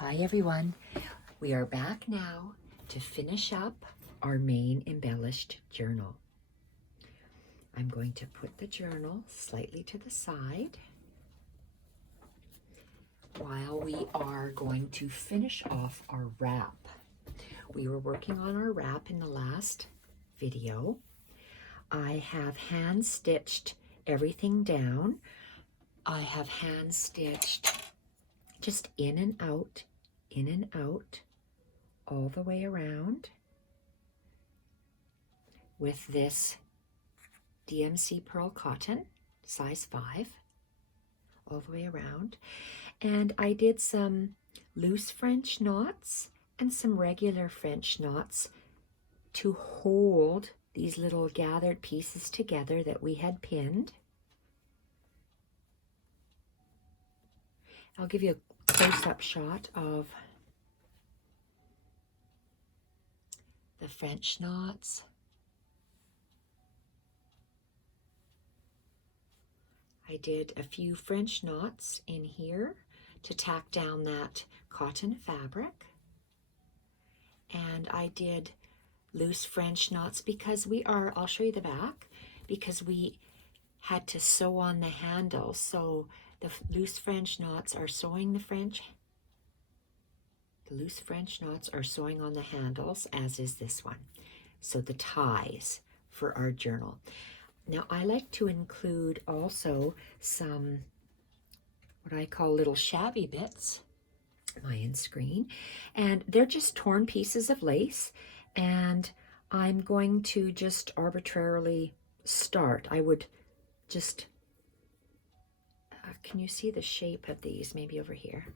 Hi everyone, we are back now to finish up our main embellished journal. I'm going to put the journal slightly to the side while we are going to finish off our wrap. We were working on our wrap in the last video. I have hand stitched everything down. I have hand stitched just in and out, all the way around with this DMC pearl cotton, size 5, all the way around. And I did some loose French knots and some regular French knots to hold these little gathered pieces together that we had pinned. I'll give you a close-up shot of the French knots. I did a few French knots in here to tack down that cotton fabric. And I did loose French knots because I'll show you the back, because we had to sew on the handle. So the loose French knots are sewing the loose French knots are sewing on the handles, as is this one. So the ties for our journal. Now I like to include also some what I call little shabby bits, my end screen, and they're just torn pieces of lace, and I'm going to just arbitrarily start. I would just, can you see the shape of these? Maybe over here.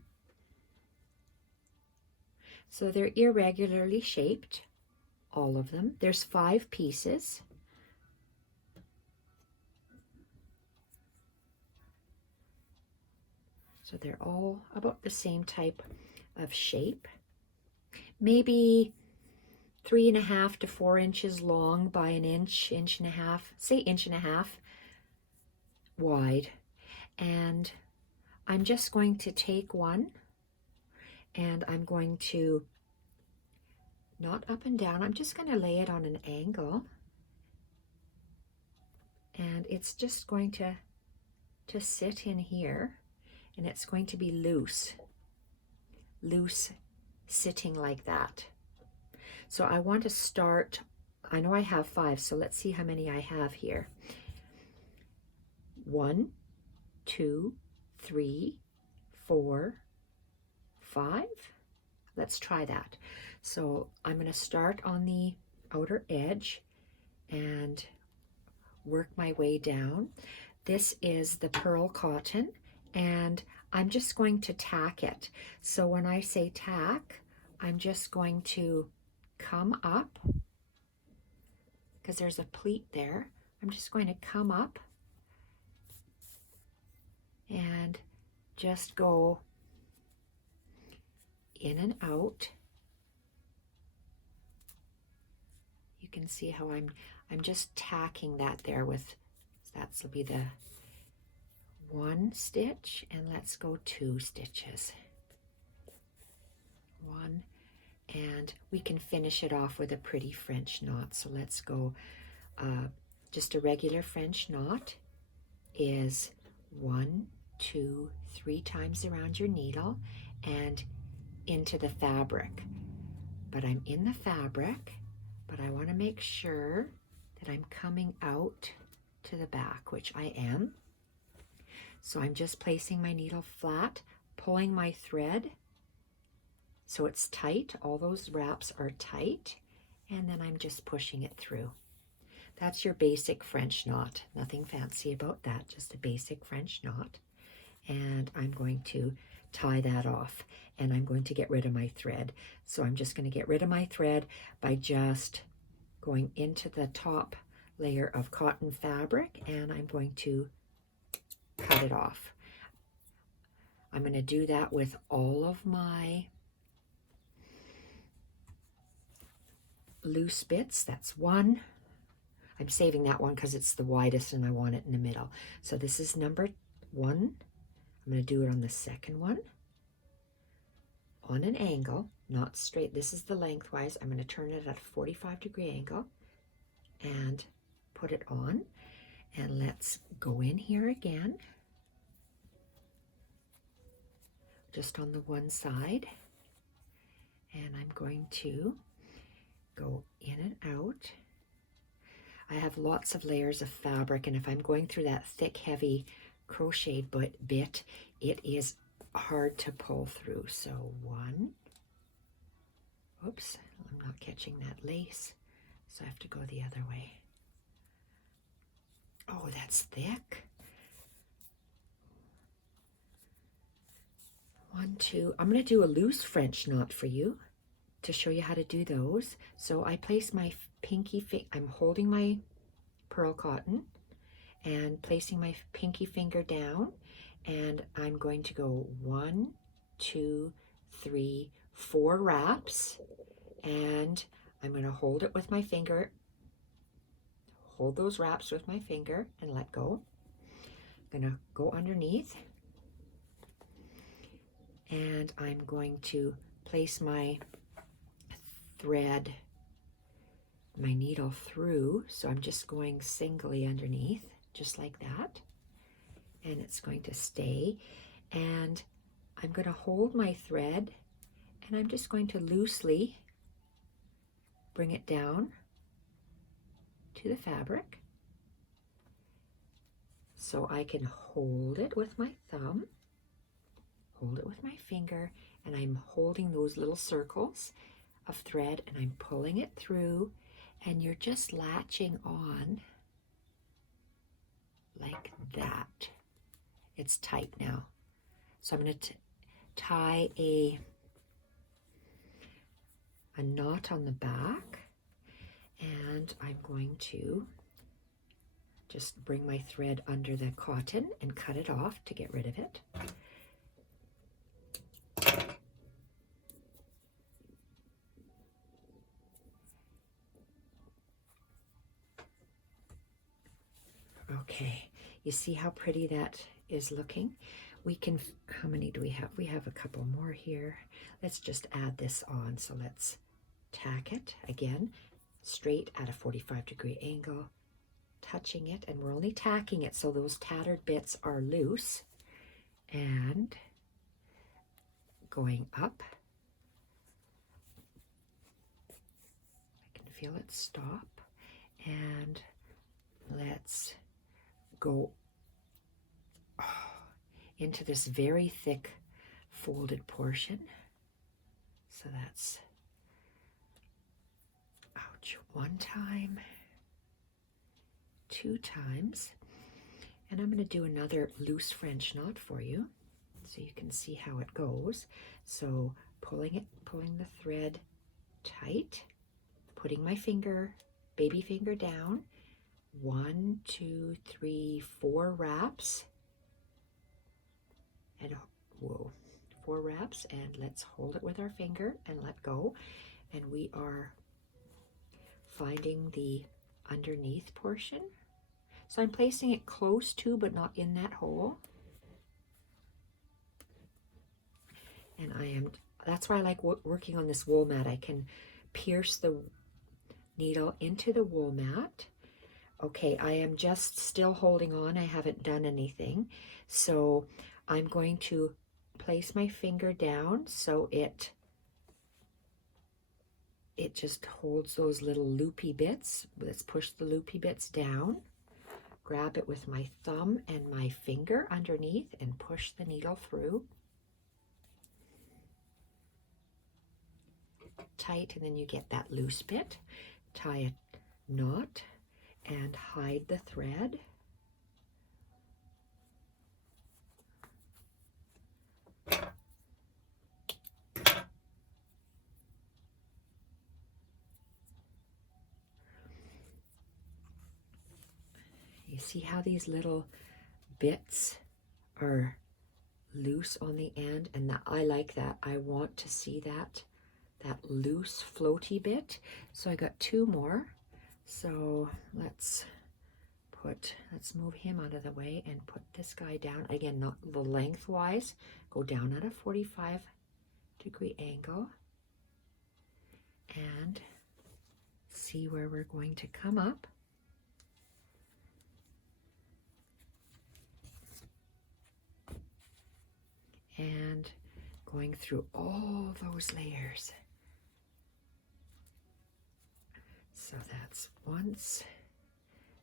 So they're irregularly shaped, all of them. There's 5 pieces. So they're all about the same type of shape. Maybe 3.5 to 4 inches long by an inch, inch and a half, say inch and a half wide. And I'm just going to take one and I'm going to, not up and down, I'm just going to lay it on an angle. And it's just going to sit in here. And it's going to be loose sitting like that. So I want to start, I know I have 5, so let's see how many I have here. 1, 2, 3, 4, 5. Let's try that. So I'm going to start on the outer edge and work my way down. This is the pearl cotton, and I'm just going to tack it. So when I say tack, I'm just going to come up, because there's a pleat there. I'm just going to come up and just go in and out. You can see how I'm just tacking that there with, that'll be the 1 stitch, and let's go 2 stitches. 1, and we can finish it off with a pretty French knot. So let's go, just a regular French knot is 1, 2, 3 times around your needle and into the fabric. But I'm in the fabric, but I want to make sure that I'm coming out to the back, which I am. So I'm just placing my needle flat, pulling my thread so it's tight. All those wraps are tight, and then I'm just pushing it through. That's your basic French knot. Nothing fancy about that, just a basic French knot. And I'm going to tie that off, and I'm going to get rid of my thread. So I'm just going to get rid of my thread by just going into the top layer of cotton fabric, and I'm going to cut it off. I'm going to do that with all of my loose bits. That's 1. I'm saving that one because it's the widest and I want it in the middle. So this is number 1. I'm going to do it on the second one. on an angle, not straight. This is the lengthwise. I'm going to turn it at a 45-degree angle and put it on. And let's go in here again, just on the one side. And I'm going to go in and out. I have lots of layers of fabric, and if I'm going through that thick, heavy crocheted bit, it is hard to pull through. So one, oops, I'm not catching that lace, so I have to go the other way. Oh, that's thick. One, two, I'm going to do a loose French knot for you to show you how to do those. So I place my I'm holding my pearl cotton and placing my pinky finger down, and I'm going to go 1, 2, 3, 4 wraps, and I'm going to hold it with my finger, hold those wraps with my finger and let go. I'm going to go underneath, and I'm going to place my thread, my needle through, so I'm just going singly underneath, just like that, and it's going to stay, and I'm going to hold my thread, and I'm just going to loosely bring it down to the fabric so I can hold it with my thumb, hold it with my finger, and I'm holding those little circles of thread and I'm pulling it through, and you're just latching on like that. It's tight now. So I'm going to tie a knot on the back, and I'm going to just bring my thread under the cotton and cut it off to get rid of it. Okay, you see how pretty that is looking? We can, how many do we have? We have a couple more here. Let's just add this on. So let's tack it again, straight at a 45-degree angle, touching it, and we're only tacking it so those tattered bits are loose, and going up. I can feel it stop, and let's go into this very thick folded portion. So that's, ouch, 1 time, 2 times, and I'm going to do another loose French knot for you so you can see how it goes. So pulling the thread tight, putting my finger, baby finger down, 1, 2, 3, 4 wraps, and whoa, 4 wraps, and let's hold it with our finger and let go, and we are finding the underneath portion. So I'm placing it close to, but not in that hole. And that's why I like working on this wool mat. I can pierce the needle into the wool mat. Okay, I am just still holding on. I haven't done anything. So I'm going to place my finger down so it just holds those little loopy bits. Let's push the loopy bits down. Grab it with my thumb and my finger underneath and push the needle through. Tight, and then you get that loose bit. Tie a knot and hide the thread. You see how these little bits are loose on the end, and I like that. I want to see that loose floaty bit. So I got 2 more. So let's move him out of the way and put this guy down. Again, not the lengthwise, go down at a 45 45-degree angle and see where we're going to come up. And going through all those layers. So that's once,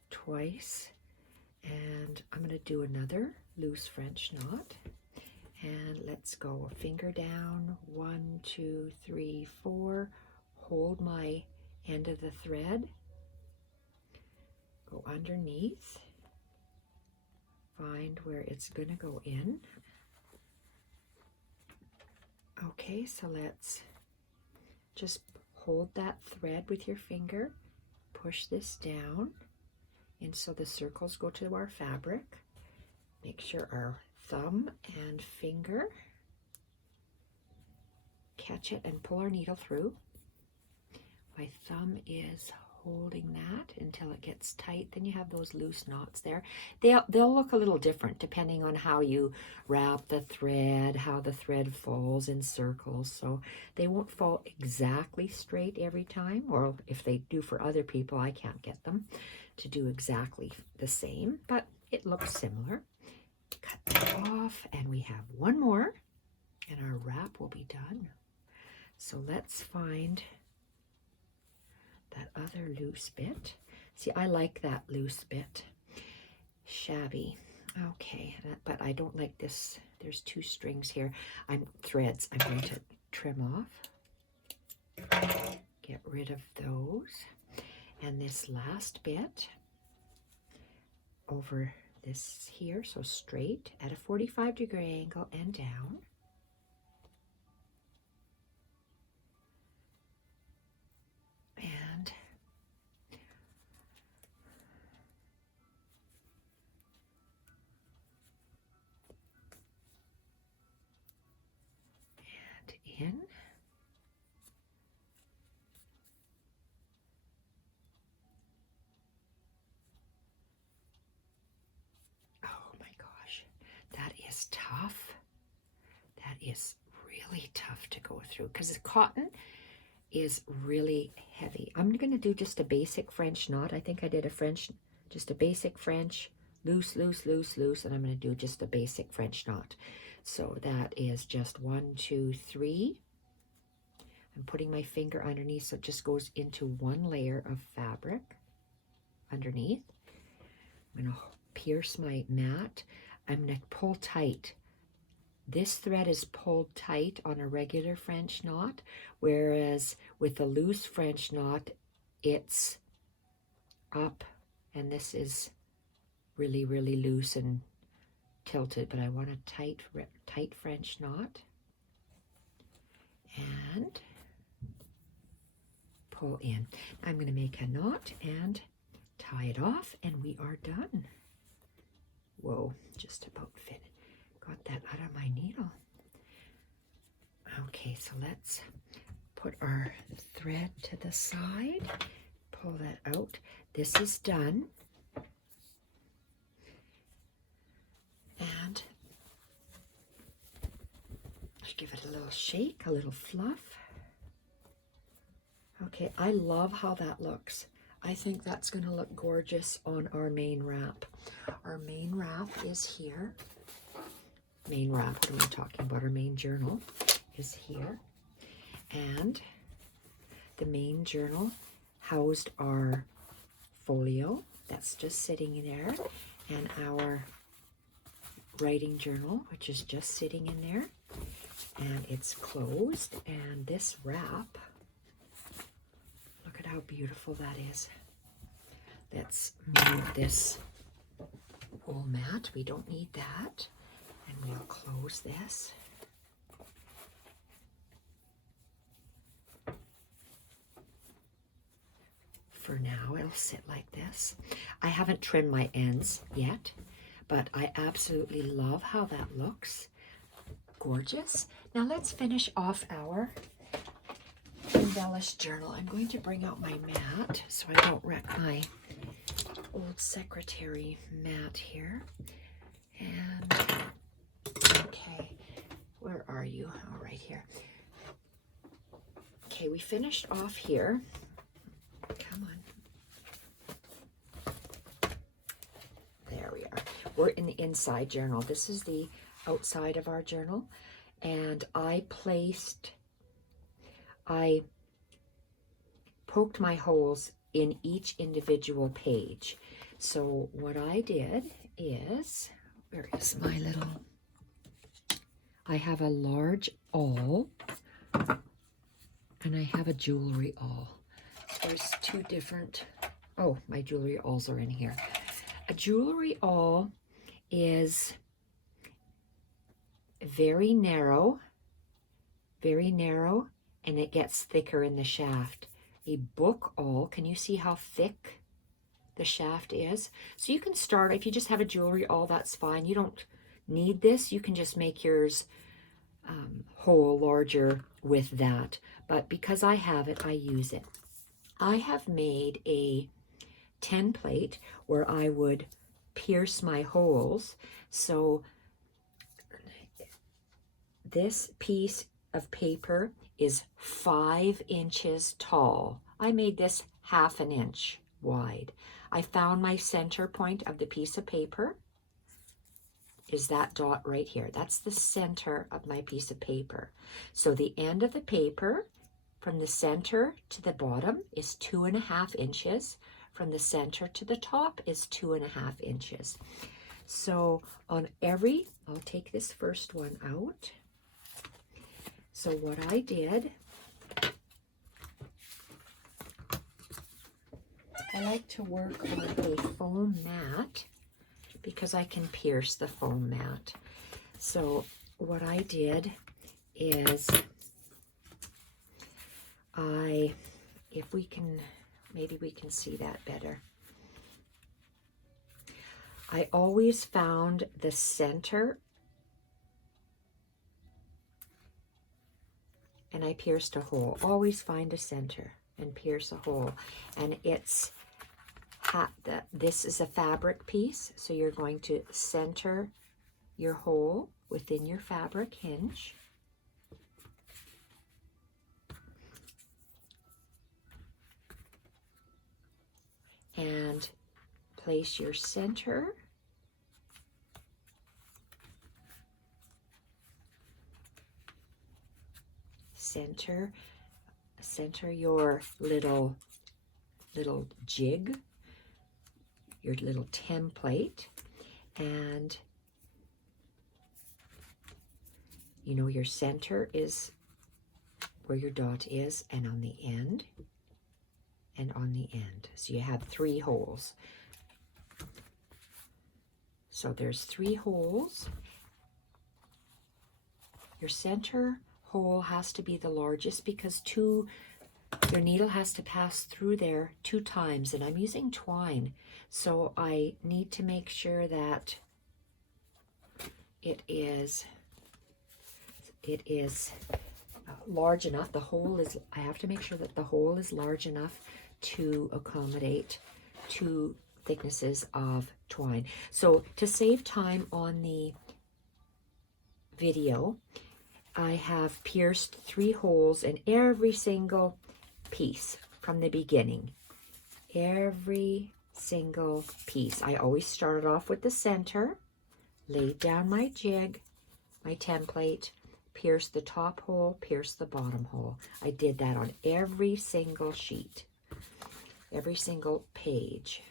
twice, and I'm going to do another loose French knot. And let's go a finger down, 1, 2, 3, 4, hold my end of the thread, go underneath, find where it's going to go in. Okay, so let's just hold that thread with your finger, push this down, and so the circles go to our fabric. Make sure our thumb and finger catch it and pull our needle through. My thumb is holding that until it gets tight. Then you have those loose knots there. They'll look a little different depending on how you wrap the thread, how the thread falls in circles. So they won't fall exactly straight every time, or if they do for other people, I can't get them to do exactly the same, but it looks similar. Cut that off, and we have one more, and our wrap will be done. So let's find that other loose bit. See, I like that loose bit. Shabby. Okay, but I don't like this. There's 2 strings here. Threads. I'm going to trim off. Get rid of those. And this last bit over this here, so straight at a 45-degree angle and down. And in. Oh my gosh, that is tough. That is really tough to go through because the cotton is really heavy. I'm going to do just a basic French knot. I think I did just a basic French, loose, loose, loose, loose, and I'm going to do just a basic French knot. So that is just 1, 2, 3. I'm putting my finger underneath so it just goes into one layer of fabric underneath. I'm going to pierce my mat. I'm going to pull tight. This thread is pulled tight on a regular French knot, whereas with a loose French knot, it's up, and this is really, really loose and tilted, but I want a tight French knot. And pull in. I'm going to make a knot and tie it off, and we are done. Whoa, just about fit. Got that out of my needle. Okay, so let's put our thread to the side, pull that out. This is done. And just give it a little shake, a little fluff. Okay, I love how that looks. I think that's going to look gorgeous on our main wrap. Our main wrap is here. Main wrap, what am I talking about? Our main journal is here. And the main journal housed our folio. That's just sitting in there. And our writing journal, which is just sitting in there. And it's closed. And this wrap, look at how beautiful that is. Let's move this wool mat. We don't need that. And we'll close this. For now, it'll sit like this. I haven't trimmed my ends yet, but I absolutely love how that looks. Gorgeous. Now let's finish off our embellished journal. I'm going to bring out my mat so I don't wreck my old secretary mat here. And okay, where are you? Oh, right here. Okay, we finished off here. Come on. There we are. We're in the inside journal. This is the outside of our journal. And I poked my holes in each individual page. So what I did is, where is my little, I have a large awl and I have a jewelry awl. There's two different, oh, my jewelry awls are in here. A jewelry awl is very narrow, and it gets thicker in the shaft. A book awl, can you see how thick the shaft is? So you can start, if you just have a jewelry awl, that's fine. You don't need this. You can just make yours hole larger with that. But because I have it, I use it. I have made a template where I would pierce my holes. So this piece of paper is 5 inches tall. I made this 1/2 inch wide. I found my center point of the piece of paper is that dot right here. That's the center of my piece of paper. So the end of the paper from the center to the bottom is 2.5 inches. From the center to the top is 2.5 inches. So on every, I'll take this first one out. So what I did, I like to work on a foam mat because I can pierce the foam mat. So what I did is if we can, maybe we can see that better. I always found the center and I pierced a hole. Always find a center and pierce a hole. And it's this is a fabric piece, so you're going to center your hole within your fabric hinge. And place your center. Center your little jig, your little template, and you know your center is where your dot is, and on the end, and on the end. So you have 3 holes. So there's 3 holes. Your center hole has to be the largest because your needle has to pass through there 2 times, and I'm using twine, so I need to make sure that it is large enough. The hole is, I have to make sure that the hole is large enough to accommodate 2 thicknesses of twine. So to save time on the video, I have pierced 3 holes in every single piece from the beginning. Every single piece. I always started off with the center, laid down my jig, my template, pierced the top hole, pierced the bottom hole. I did that on every single sheet, every single page.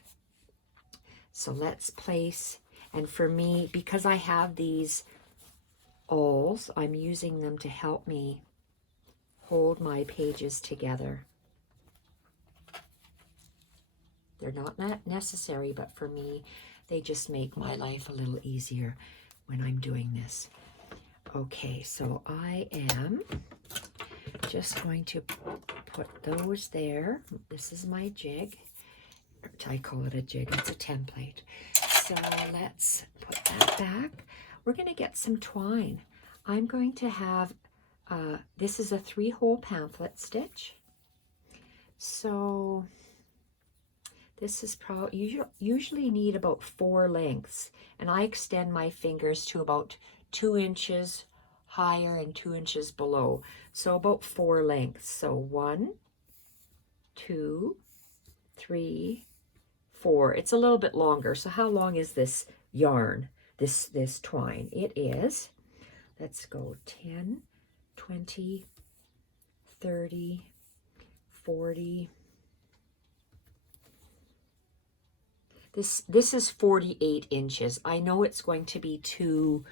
So let's place, and for me, because I have these awls, I'm using them to help me hold my pages together. They're not necessary, but for me, they just make my life a little easier when I'm doing this. Okay, so I am just going to put those there. This is my jig. I call it a jig, it's a template. So let's put that back. We're going to get some twine. I'm going to have, this is a 3-hole pamphlet stitch. So this is probably, you usually need about 4 lengths, and I extend my fingers to about 2 inches higher and 2 inches below. So about 4 lengths. So 1, 2, 3, 4. It's a little bit longer. So how long is this yarn, this twine? It is, let's go 10, 20, 30, 40. This is 48 inches. I know it's going to be too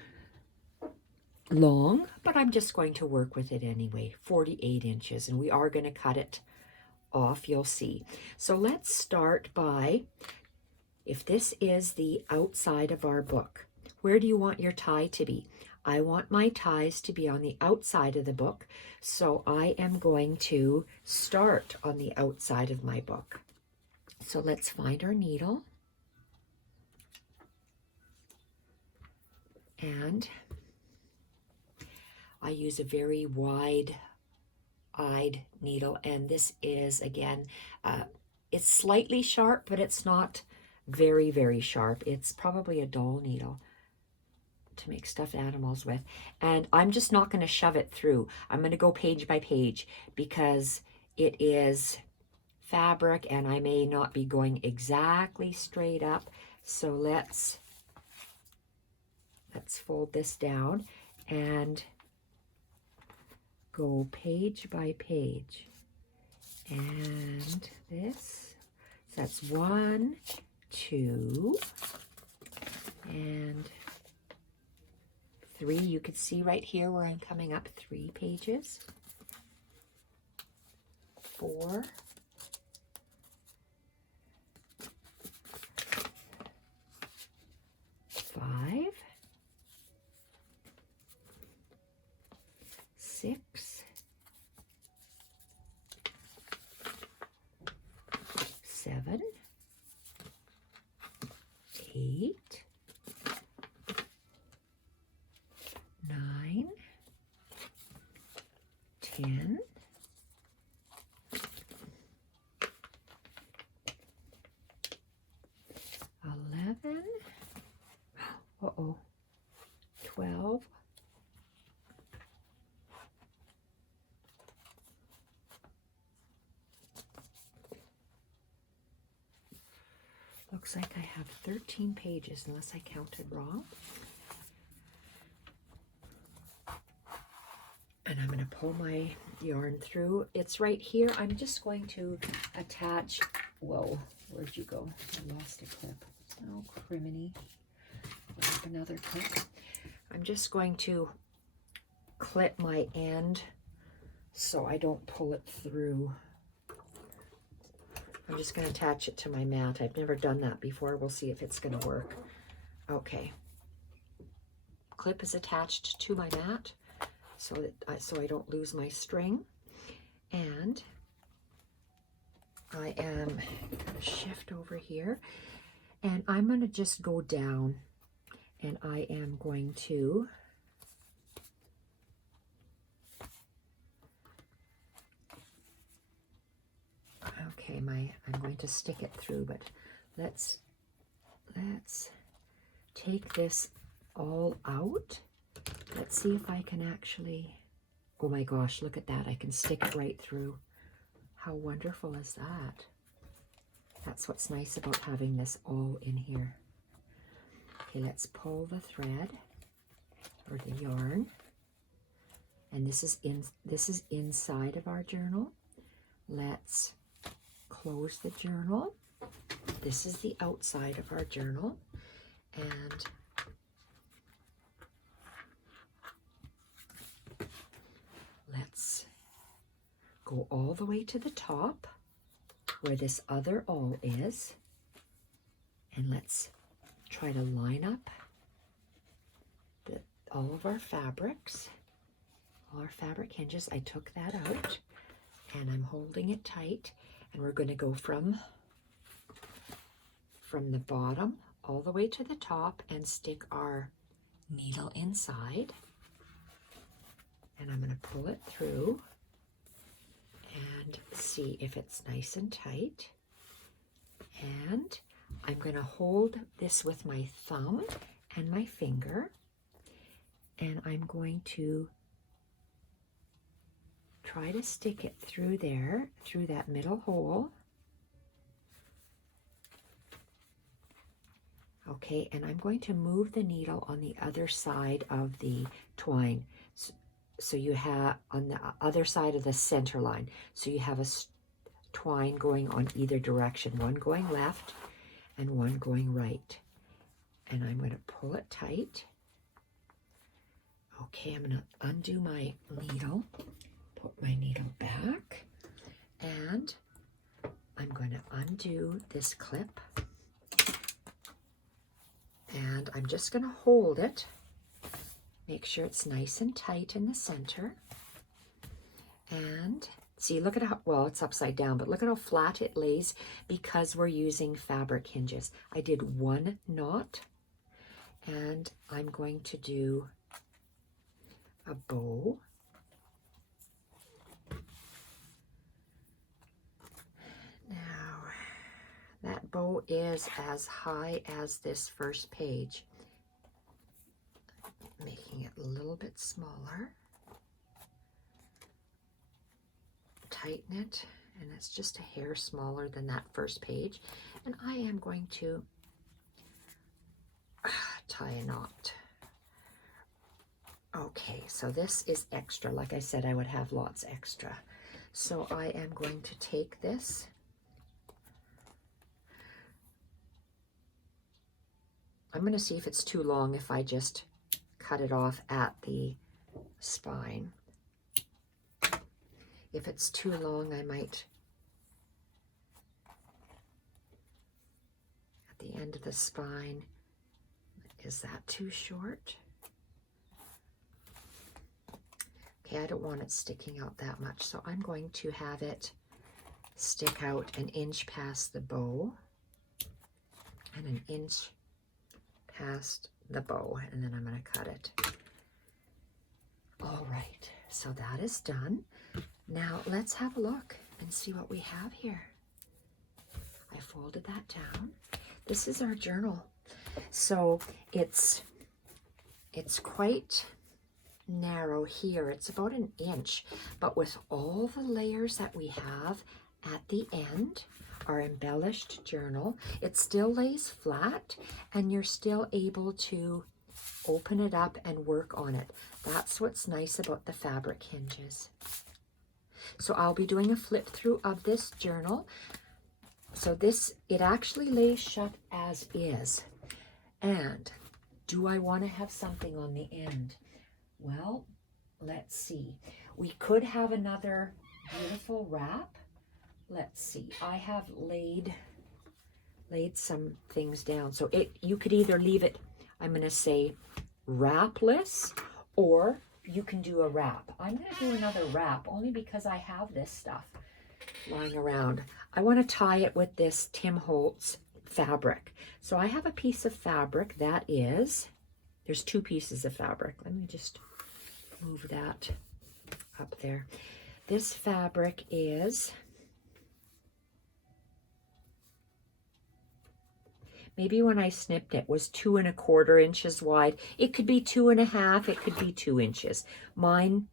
long, but I'm just going to work with it anyway. 48 inches, and we are going to cut it off, you'll see. So let's start by, if this is the outside of our book, where do you want your tie to be? I want my ties to be on the outside of the book, so I am going to start on the outside of my book. So let's find our needle. And I use a very wide-eyed needle, and this is, again, it's slightly sharp, but it's not very, very sharp. It's probably a doll needle to make stuffed animals with. And I'm just not going to shove it through. I'm going to go page by page because it is fabric and I may not be going exactly straight up. So let's fold this down and go page by page. And this, so that's 1, 2, and 3. You can see right here where I'm coming up 3 pages. 4, 5, 6, 7, 8, 9, 10, 11, 12, 'Looks like I have 13 pages, unless I counted wrong. And I'm going to pull my yarn through. It's right here. I'm just going to attach, whoa, where'd you go? I lost a clip. Oh, criminy. Grab another clip. I'm just going to clip my end so I don't pull it through. I'm just going to attach it to my mat. I've never done that before. We'll see if it's going to work. Okay. Clip is attached to my mat so that I don't lose my string. And I am going to shift over here, and I'm going to just go down, and I am going to I'm going to stick it through, but let's take this all out. Let's see if I can actually, oh my gosh, look at that. I can stick it right through. How wonderful is that? That's what's nice about having this all in here. Okay, let's pull the thread or the yarn. And this is inside of our journal. Let's close the journal. This is the outside of our journal. And let's go all the way to the top where this other awl is. And let's try to line up all of our fabrics, all our fabric hinges. I took that out and I'm holding it tight. And we're going to go from the bottom all the way to the top and stick our needle inside. And I'm going to pull it through and see if it's nice and tight. And I'm going to hold this with my thumb and my finger. and I'm going to try to stick it through there, through that middle hole. Okay, and I'm going to move the needle on the other side of the twine. So you have on the other side of the center line. So you have a twine going on either direction, one going left and one going right. And I'm going to pull it tight. Okay, I'm going to undo my needle, put my needle back, and I'm going to undo this clip. And I'm just going to hold it, make sure it's nice and tight in the center. And see, look at how, well, it's upside down, but look at how flat it lays because we're using fabric hinges. I did one knot, and I'm going to do a bow. Now, that bow is as high as this first page, making it a little bit smaller. Tighten it, and it's just a hair smaller than that first page. And I am going to tie a knot. Okay, so this is extra. Like I said, I would have lots extra. So I am going to take this. I'm going to see if it's too long if I just cut it off at the spine. If it's too long, I might, at the end of the spine, is that too short? Okay, I don't want it sticking out that much, so I'm going to have it stick out an inch past the bow and an inch past the bow, and then I'm going to cut it. All right, so that is done. Now let's have a look and see what we have here. I folded that down. This is our journal. So it's quite narrow here. It's about an inch, but with all the layers that we have at the end, our embellished journal, it still lays flat and you're still able to open it up and work on it. That's what's nice about the fabric hinges. So I'll be doing a flip through of this journal. So this, it actually lays shut as is. And do I want to have something on the end? Well, let's see. We could have another beautiful wrap. Let's see. I have laid some things down. So you could either leave it, I'm going to say wrapless, or you can do a wrap. I'm going to do another wrap only because I have this stuff lying around. I want to tie it with this Tim Holtz fabric. So I have a piece of fabric that is, there's two pieces of fabric. Let me just move that up there. This fabric is, maybe when I snipped it was 2 1/4 inches wide. It could be 2 1/2, it could be 2 inches. Mine,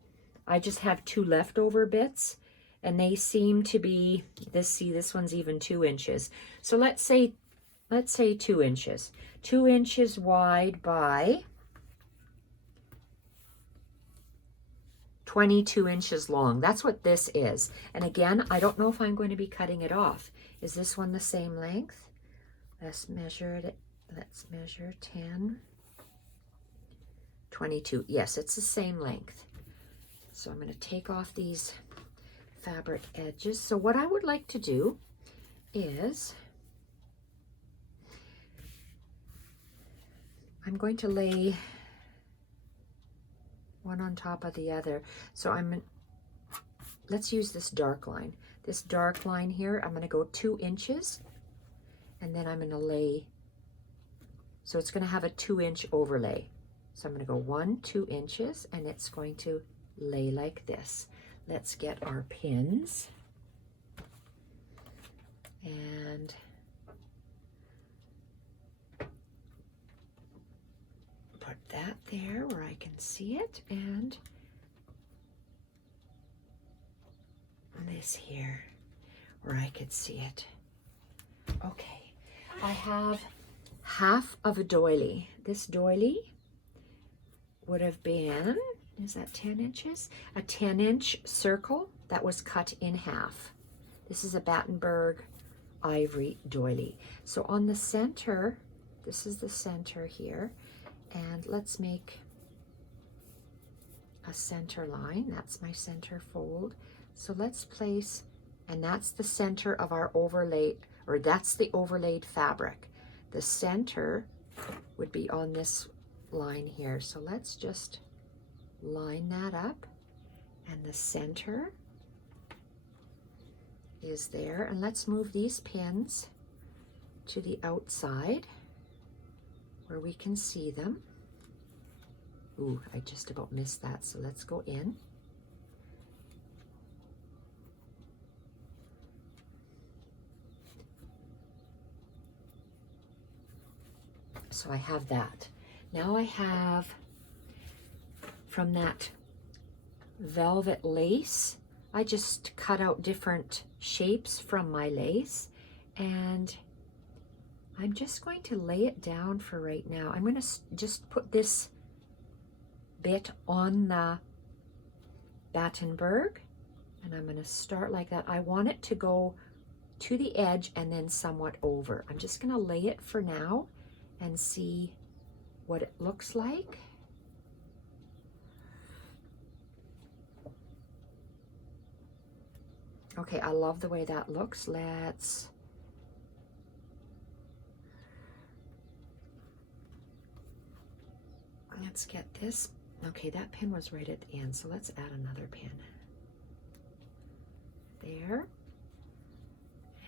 I just have 2 leftover bits and they seem to be, this one's even 2 inches. So let's say 2 inches. 2 inches wide by 22 inches long. That's what this is. And again, I don't know if I'm going to be cutting it off. Is this one the same length? Let's measure it. Let's measure 10, 22. Yes, it's the same length. So I'm going to take off these fabric edges. So what I would like to do is I'm going to lay one on top of the other. So let's use this dark line. This dark line here, I'm going to go 2 inches. And then I'm going to lay, so it's going to have a 2-inch overlay. So I'm going to go 1, 2 inches, and it's going to lay like this. Let's get our pins. And put that there where I can see it, and this here where I could see it. Okay, I have half of a doily. This doily would have been, is that 10 inches? A 10-inch circle that was cut in half. This is a Battenberg ivory doily. So on the center, this is the center here, and let's make a center line. That's my center fold. So let's place, and that's the center of our overlay, or that's the overlaid fabric. The center would be on this line here. So let's just line that up, and the center is there. And let's move these pins to the outside where we can see them. Ooh, I just about missed that, so let's go in. So I have that. Now I have, from that velvet lace, I just cut out different shapes from my lace, and I'm just going to lay it down for right now. I'm going to just put this bit on the Battenberg, and I'm going to start like that. I want it to go to the edge and then somewhat over. I'm just going to lay it for now and see what it looks like. Okay, I love the way that looks. Let's get this. Okay, that pin was right at the end, so let's add another pin. There.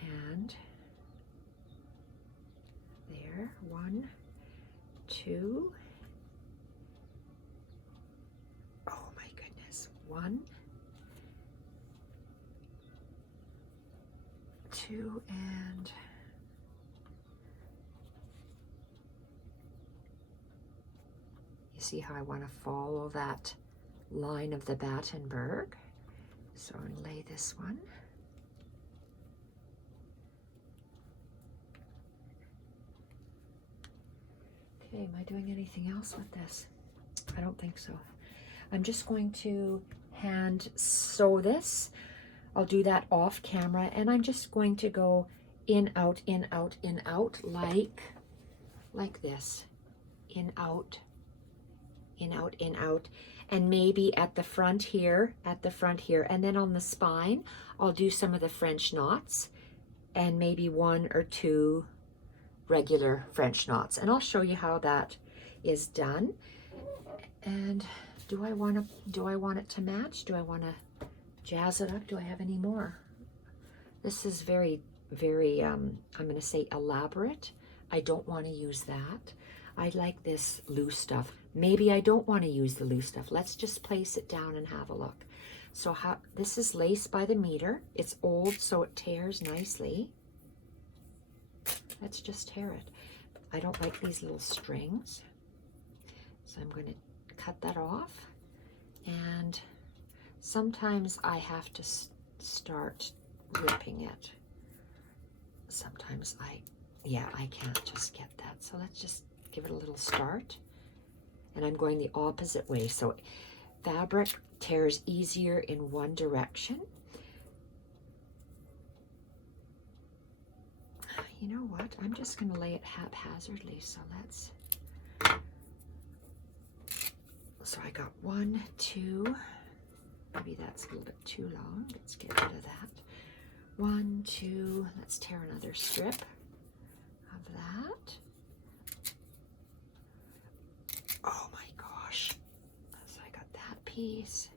And there. 1, 2. Oh my goodness. 1, 2, and you see how I want to follow that line of the Battenberg. So I'm going to lay this one. Okay, am I doing anything else with this? I don't think so. I'm just going to hand sew this. I'll do that off camera, and I'm just going to go in, out, in, out, in, out, like this. In, out, in, out, in, out. And maybe at the front here, and then on the spine, I'll do some of the French knots, and maybe 1 or 2 regular French knots. And I'll show you how that is done. And do I want it to match? Do I want to jazz it up? Do I have any more? This is very, very, I'm going to say elaborate. I don't want to use that. I like this loose stuff. Maybe I don't want to use the loose stuff. Let's just place it down and have a look. So this is lace by the meter. It's old, so it tears nicely. Let's just tear it. I don't like these little strings, so I'm going to cut that off. And sometimes I have to start ripping it. Sometimes I can't just get that. So let's just give it a little start. And I'm going the opposite way. So fabric tears easier in one direction. You know what? I'm just going to lay it haphazardly. So so I got 1, 2. Maybe that's a little bit too long. Let's get rid of that. 1, 2. Let's tear another strip of that. Oh my gosh. So I got that piece.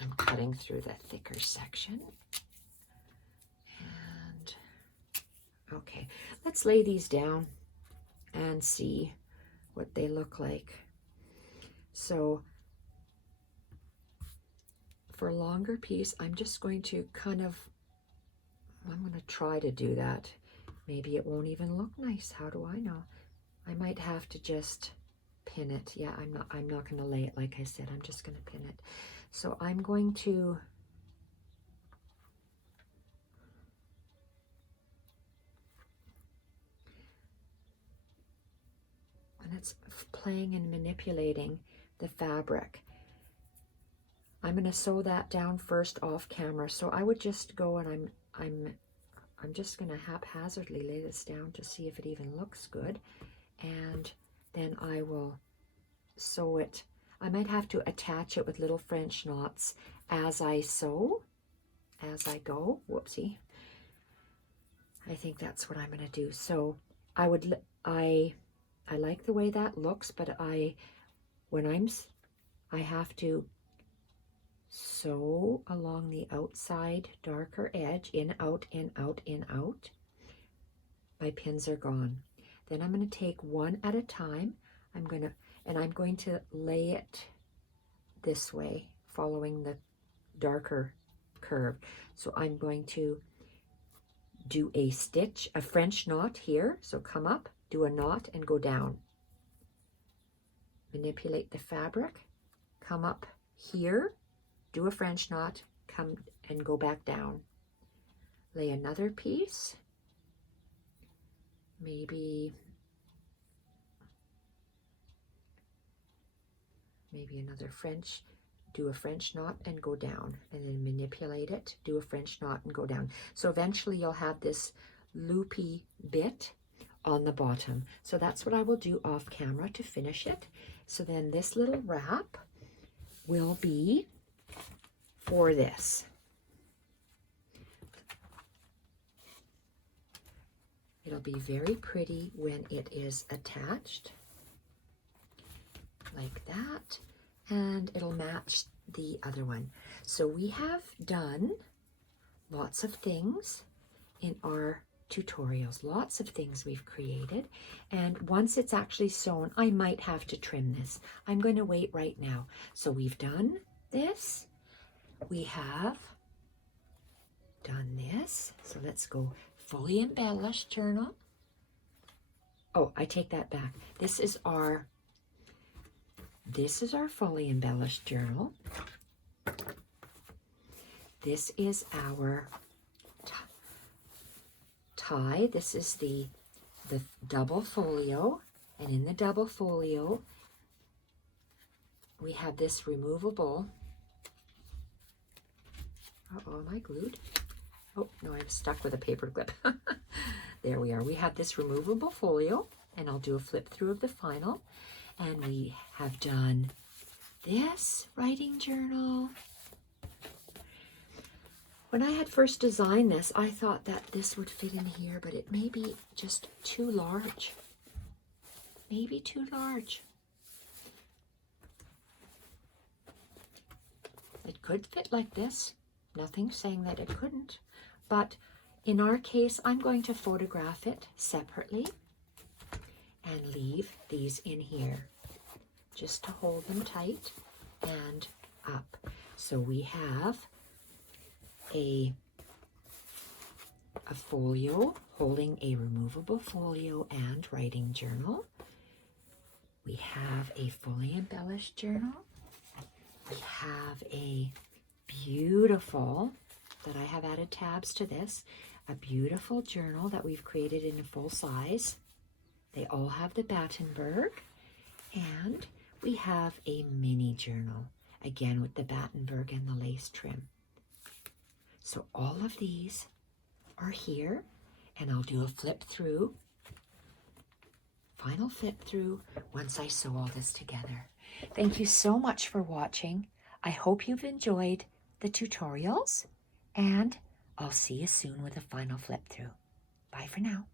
I'm cutting through the thicker section. And okay, let's lay these down and see what they look like. So for a longer piece, I'm just going to I'm going to try to do that Maybe it won't even look nice. How do I know? I might have to just pin it. Yeah, I'm not going to lay it like I said. I'm just going to pin it. So I'm going to and it's playing and manipulating the fabric. I'm going to sew that down first off camera. So I would just go and I'm just going to haphazardly lay this down to see if it even looks good. And then I will sew it. I might have to attach it with little French knots as I sew, as I go. Whoopsie. I think that's what I'm going to do. So I like the way that looks, but I have to sew along the outside darker edge, in, out, in, out, in, out. My pins are gone. Then I'm going to take one at a time. I'm going to lay it this way, following the darker curve. So I'm going to do a stitch, a French knot here. So come up, do a knot and go down. Manipulate the fabric, come up here, do a French knot, come and go back down. Lay another piece, maybe another French, do a French knot and go down, and then manipulate it, do a French knot and go down. So eventually you'll have this loopy bit on the bottom. So that's what I will do off camera to finish it. So then this little wrap will be for this. It'll be very pretty when it is attached like that, and it'll match the other one. So we have done lots of things in our tutorials, lots of things we've created, and once it's actually sewn, I might have to trim this. I'm going to wait right now. So we've done this, we have done this. So let's go fully embellished journal. Oh, I take that back. This is our fully embellished journal. This is our tie. This is the double folio, and in the double folio we have this removable. Uh-oh, am I glued? Oh no, I'm stuck with a paper clip. There we are. We have this removable folio, and I'll do a flip through of the final. And we have done this writing journal. When I had first designed this, I thought that this would fit in here, but it may be just too large. Maybe too large. It could fit like this. Nothing saying that it couldn't. But in our case, I'm going to photograph it separately and leave these in here just to hold them tight and up. So we have a folio holding a removable folio and writing journal. We have a fully embellished journal. We have a beautiful, that I have added tabs to this, a beautiful journal that we've created in a full size. They all have the Battenberg, and we have a mini journal, again with the Battenberg and the lace trim. So all of these are here, and I'll do a flip through, final flip through, once I sew all this together. Thank you so much for watching. I hope you've enjoyed the tutorials, and I'll see you soon with a final flip through. Bye for now.